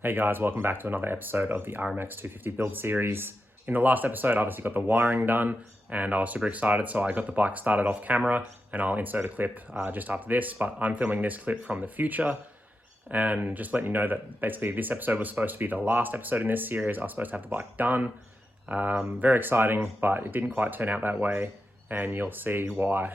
Hey guys, welcome back to another episode of the RMX 250 build series. In the last episode, I obviously got the wiring done and I was super excited, so I got the bike started off camera and I'll insert a clip just after this, but I'm filming this clip from the future and just letting you know that basically this episode was supposed to be the last episode in this series. I was supposed to have the bike done. Very exciting, but it didn't quite turn out that way and you'll see why.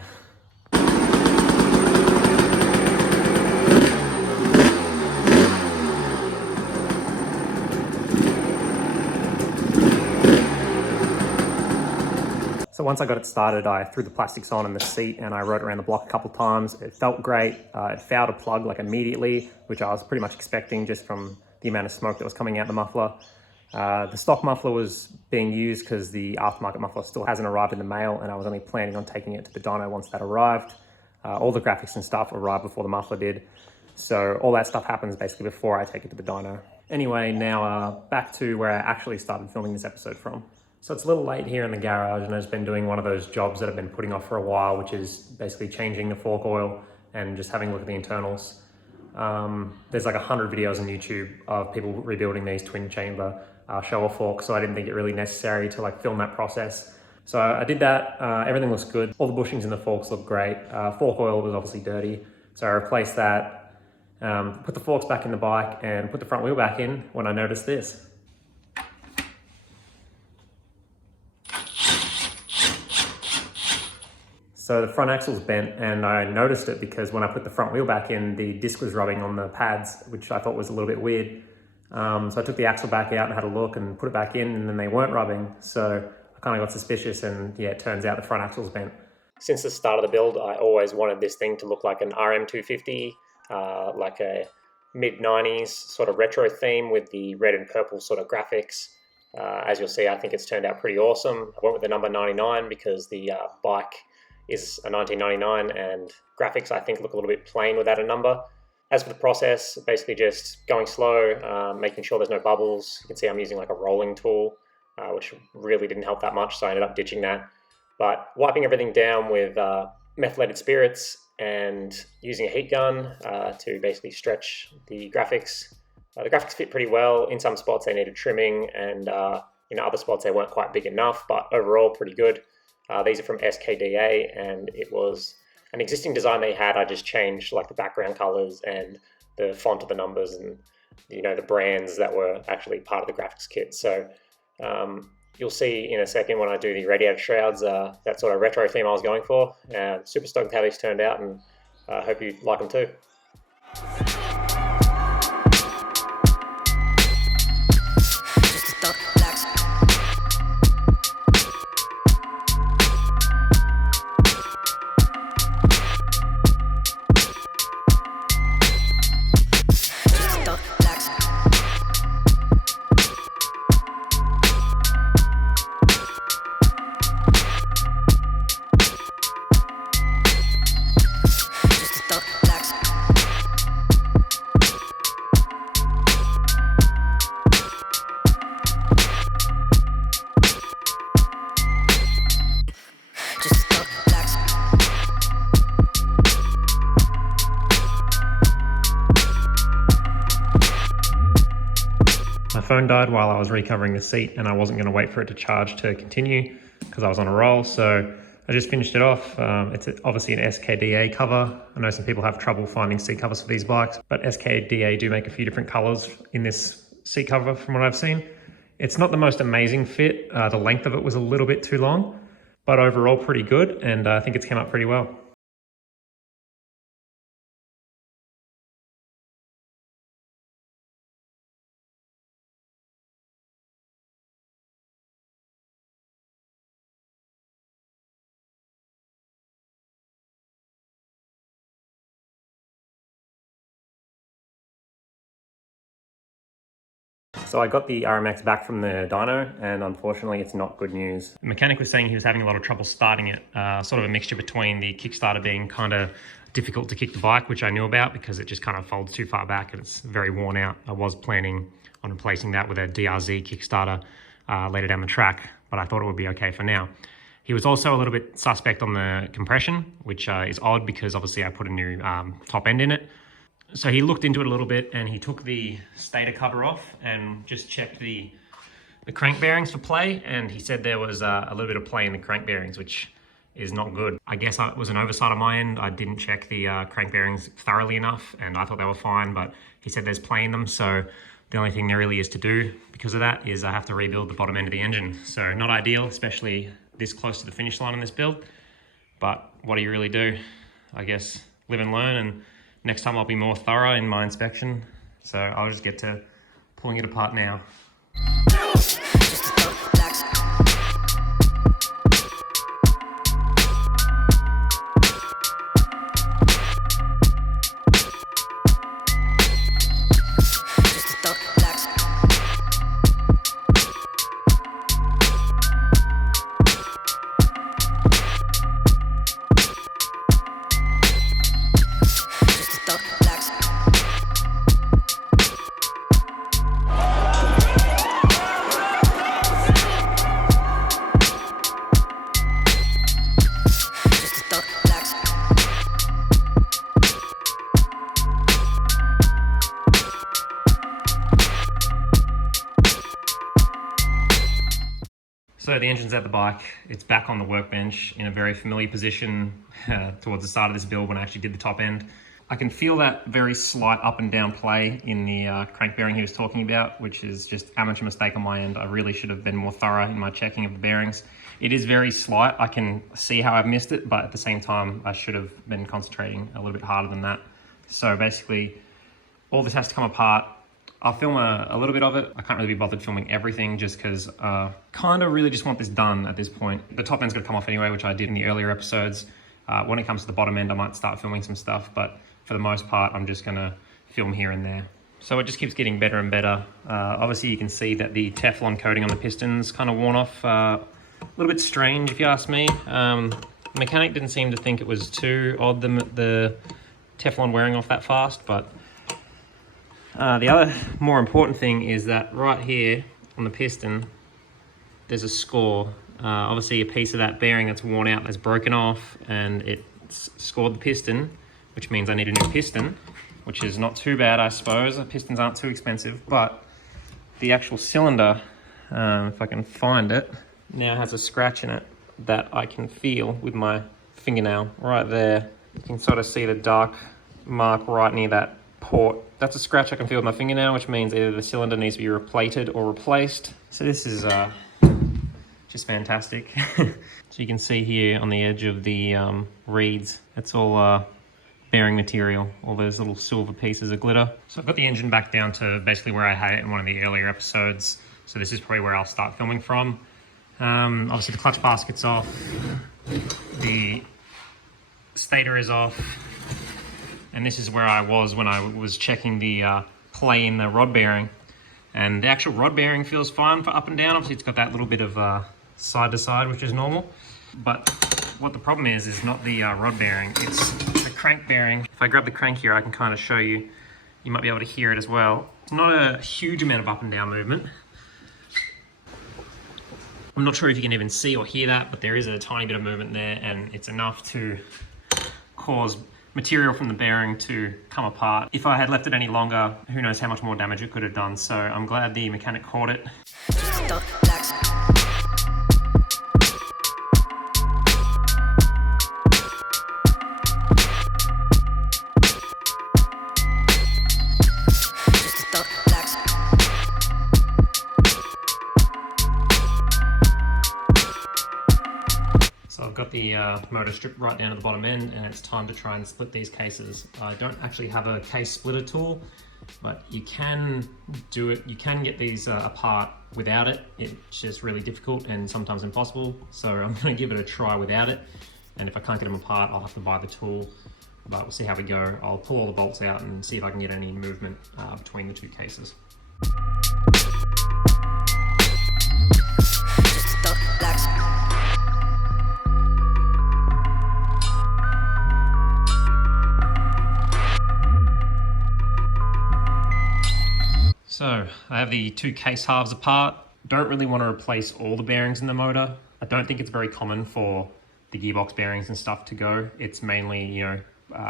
So once I got it started, I threw the plastics on in the seat and I rode around the block a couple times. It felt great. It fouled a plug like immediately, which I was pretty much expecting just from the amount of smoke that was coming out the muffler. The stock muffler was being used because the aftermarket muffler still hasn't arrived in the mail and I was only planning on taking it to the dyno once that arrived. All the graphics and stuff arrived before the muffler did. So all that stuff happens basically before I take it to the dyno. Anyway, now back to where I actually started filming this episode from. So it's a little late here in the garage and I've just been doing one of those jobs that I've been putting off for a while, which is basically changing the fork oil and just having a look at the internals. There's like 100 videos on YouTube of people rebuilding these twin chamber shower forks, so I didn't think it really necessary to like film that process. So I did that, everything looks good. All the bushings in the forks look great. Fork oil was obviously dirty, so I replaced that, put the forks back in the bike and put the front wheel back in when I noticed this. So the front axle's bent and I noticed it because when I put the front wheel back in, the disc was rubbing on the pads, which I thought was a little bit weird. So I took the axle back out and had a look and put it back in and then they weren't rubbing. So I kind of got suspicious and yeah, it turns out the front axle's bent. Since the start of the build, I always wanted this thing to look like an RM250, like a mid-90s sort of retro theme with the red and purple sort of graphics. As you'll see, I think it's turned out pretty awesome. I went with the number 99 because the bike is a 1999 and graphics I think look a little bit plain without a number. As for the process, basically just going slow, making sure there's no bubbles. You can see I'm using like a rolling tool, which really didn't help that much, so I ended up ditching that. But wiping everything down with methylated spirits and using a heat gun to basically stretch the graphics. The graphics fit pretty well. In some spots they needed trimming and in other spots they weren't quite big enough, but overall pretty good. These are from SKDA and it was an existing design they had. I just changed like the background colors and the font of the numbers and the brands that were actually part of the graphics kit. So you'll see in a second when I do the radiator shrouds, that sort of retro theme I was going for. Super stoked how these turned out and I hope you like them too. My phone died while I was recovering the seat and I wasn't going to wait for it to charge to continue because I was on a roll, so I just finished it off. It's obviously an SKDA cover. I know some people have trouble finding seat covers for these bikes, but SKDA do make a few different colors in this seat cover from what I've seen. It's not the most amazing fit. The length of it was a little bit too long, but overall pretty good, and I think it's come out pretty well. So I got the RMX back from the dyno and unfortunately it's not good news. The mechanic was saying he was having a lot of trouble starting it, sort of a mixture between the Kickstarter being kind of difficult to kick the bike, which I knew about because it just kind of folds too far back and it's very worn out. I was planning on replacing that with a DRZ Kickstarter later down the track, but I thought it would be okay for now. He was also a little bit suspect on the compression, which is odd because obviously I put a new top end in it. So he looked into it a little bit and he took the stator cover off and just checked the crank bearings for play, and he said there was a little bit of play in the crank bearings, which is not good. I guess it was an oversight on my end. I didn't check the crank bearings thoroughly enough, and I thought they were fine, but he said there's play in them, so the only thing there really is to do because of that is I have to rebuild the bottom end of the engine. So not ideal, especially this close to the finish line on this build, but what do you really do? I guess live and learn, and next time I'll be more thorough in my inspection. So I'll just get to pulling it apart now. So the engine's at the bike, it's back on the workbench in a very familiar position towards the start of this build when I actually did the top end. I can feel that very slight up and down play in the crank bearing he was talking about, which is just amateur mistake on my end. I really should have been more thorough in my checking of the bearings. It is very slight, I can see how I've missed it, but at the same time, I should have been concentrating a little bit harder than that. So basically, all this has to come apart. I'll film a little bit of it. I can't really be bothered filming everything just because kind of really just want this done at this point. The top end's gonna come off anyway, which I did in the earlier episodes. When it comes to the bottom end, I might start filming some stuff, but for the most part, I'm just gonna film here and there. So it just keeps getting better and better. Obviously you can see that the Teflon coating on the piston's kind of worn off. A little bit strange if you ask me. The mechanic didn't seem to think it was too odd, the Teflon wearing off that fast, but the other more important thing is that right here on the piston, there's a score. Obviously a piece of that bearing that's worn out has broken off and it's scored the piston, which means I need a new piston, which is not too bad, I suppose. The pistons aren't too expensive, but the actual cylinder, if I can find it, now has a scratch in it that I can feel with my fingernail right there. You can sort of see the dark mark right near that port. That's a scratch I can feel with my fingernail, which means either the cylinder needs to be replated or replaced. So this is just fantastic. So you can see here on the edge of the reeds, it's all bearing material, all those little silver pieces of glitter. So I've got the engine back down to basically where I had it in one of the earlier episodes. So this is probably where I'll start filming from. Obviously the clutch basket's off, the stator is off, and this is where I was when I was checking the play in the rod bearing. And the actual rod bearing feels fine for up and down. Obviously it's got that little bit of side to side, which is normal. But what the problem is not the rod bearing, it's the crank bearing. If I grab the crank here, I can kind of show you. You might be able to hear it as well. It's not a huge amount of up and down movement. I'm not sure if you can even see or hear that, but there is a tiny bit of movement there, and it's enough to cause material from the bearing to come apart. If I had left it any longer, who knows how much more damage it could have done. So I'm glad the mechanic caught it. So I've got the motor stripped right down to the bottom end, and it's time to try and split these cases. I don't actually have a case splitter tool, but you can do it. You can get these apart without it. It's just really difficult and sometimes impossible. So I'm going to give it a try without it. And if I can't get them apart, I'll have to buy the tool. But we'll see how we go. I'll pull all the bolts out and see if I can get any movement between the two cases. So I have the two case halves apart. Don't really want to replace all the bearings in the motor. I don't think it's very common for the gearbox bearings and stuff to go. It's mainly, you know,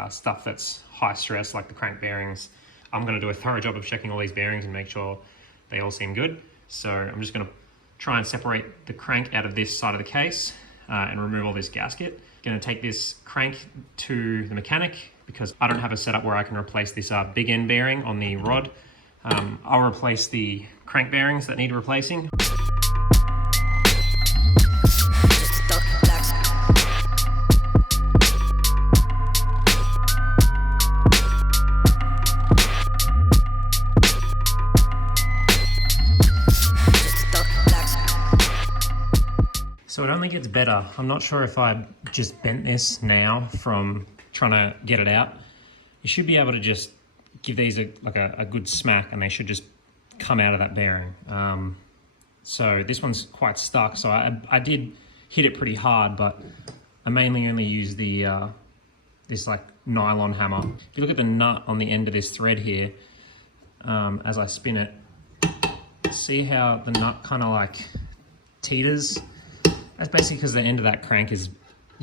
stuff that's high stress, like the crank bearings. I'm going to do a thorough job of checking all these bearings and make sure they all seem good. So I'm just going to try and separate the crank out of this side of the case and remove all this gasket. Going to take this crank to the mechanic because I don't have a setup where I can replace this big end bearing on the rod. I'll replace the crank bearings that need replacing. So it only gets better. I'm not sure if I just bent this now from trying to get it out. You should be able to just give these a good smack and they should just come out of that bearing. So this one's quite stuck. So I did hit it pretty hard, but I mainly only use the this like nylon hammer. If you look at the nut on the end of this thread here, as I spin it, see how the nut kind of like teeters? That's basically because the end of that crank is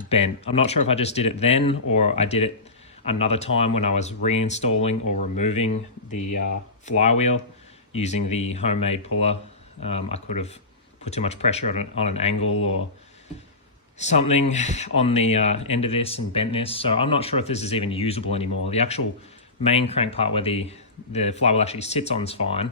bent. I'm not sure if I just did it then or I did it another time when I was reinstalling or removing the flywheel using the homemade puller. I could have put too much pressure on an angle or something on the end of this and bent this. So I'm not sure if this is even usable anymore. The actual main crank part where the flywheel actually sits on is fine,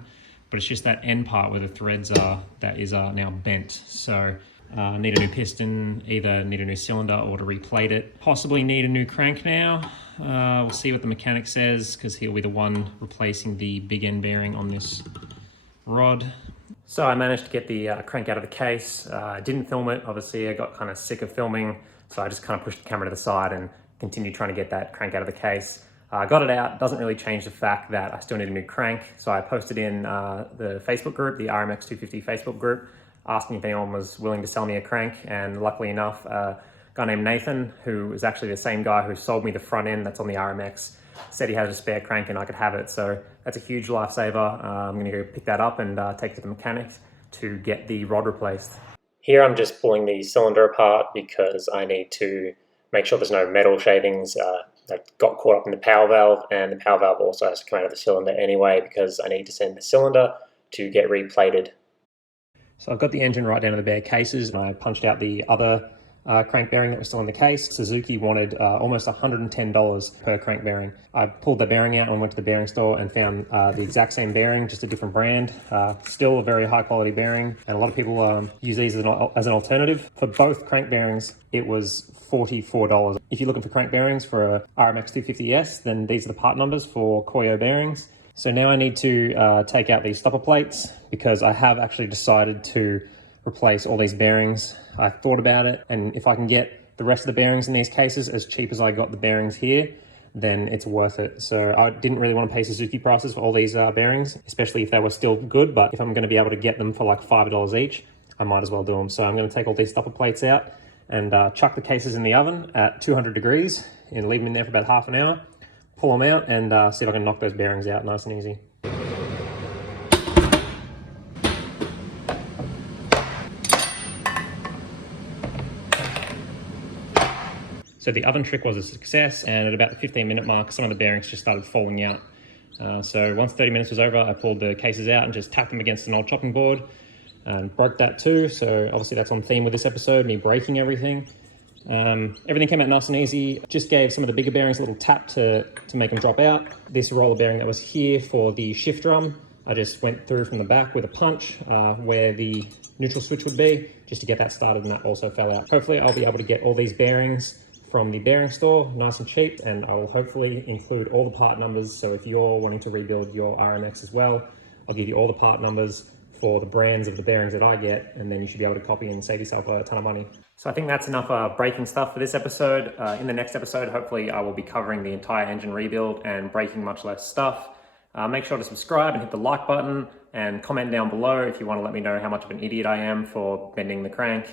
but it's just that end part where the threads are that is now bent. So need a new piston, either need a new cylinder or to replate it. Possibly need a new crank now. We'll see what the mechanic says because he'll be the one replacing the big end bearing on this rod. So I managed to get the crank out of the case. I didn't film it, obviously. I got kind of sick of filming, so I just kind of pushed the camera to the side and continued trying to get that crank out of the case. I got it out. Doesn't really change the fact that I still need a new crank. So I posted in the Facebook group, the RMX 250 Facebook group, asking if anyone was willing to sell me a crank, and luckily enough, a guy named Nathan, who is actually the same guy who sold me the front end that's on the RMX, said he had a spare crank and I could have it. So that's a huge lifesaver. I'm gonna go pick that up and take it to the mechanic to get the rod replaced. Here I'm just pulling the cylinder apart because I need to make sure there's no metal shavings that got caught up in the power valve, and the power valve also has to come out of the cylinder anyway because I need to send the cylinder to get replated. So I've got the engine right down to the bare cases, and I punched out the other crank bearing that was still in the case. Suzuki wanted almost $110 per crank bearing. I pulled the bearing out and went to the bearing store and found the exact same bearing, just a different brand. Still a very high quality bearing, and a lot of people use these as an alternative. For both crank bearings, it was $44. If you're looking for crank bearings for a RMX 250S, then these are the part numbers for Koyo bearings. So now I need to take out these stopper plates because I have actually decided to replace all these bearings. I thought about it, and if I can get the rest of the bearings in these cases as cheap as I got the bearings here, then it's worth it. So I didn't really want to pay Suzuki prices for all these bearings, especially if they were still good, but if I'm going to be able to get them for like $5 each, I might as well do them. So I'm going to take all these stopper plates out and chuck the cases in the oven at 200 degrees and leave them in there for about half an hour. Pull them out and see if I can knock those bearings out nice and easy. So the oven trick was a success, and at about the 15-minute mark, some of the bearings just started falling out. So once 30 minutes was over, I pulled the cases out and just tapped them against an old chopping board and broke that too. So obviously that's on theme with this episode, me breaking everything. Everything came out nice and easy. Just gave some of the bigger bearings a little tap to make them drop out. This roller bearing that was here for the shift drum, I just went through from the back with a punch where the neutral switch would be, just to get that started, and that also fell out. Hopefully I'll be able to get all these bearings from the bearing store nice and cheap, and I will hopefully include all the part numbers. So if you're wanting to rebuild your RMX as well, I'll give you all the part numbers for the brands of the bearings that I get, and then you should be able to copy and save yourself a ton of money. So I think that's enough braking stuff for this episode. In the next episode, hopefully I will be covering the entire engine rebuild and breaking much less stuff. Make sure to subscribe and hit the like button, and comment down below if you want to let me know how much of an idiot I am for bending the crank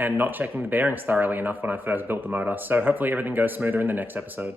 and not checking the bearings thoroughly enough when I first built the motor. So hopefully everything goes smoother in the next episode.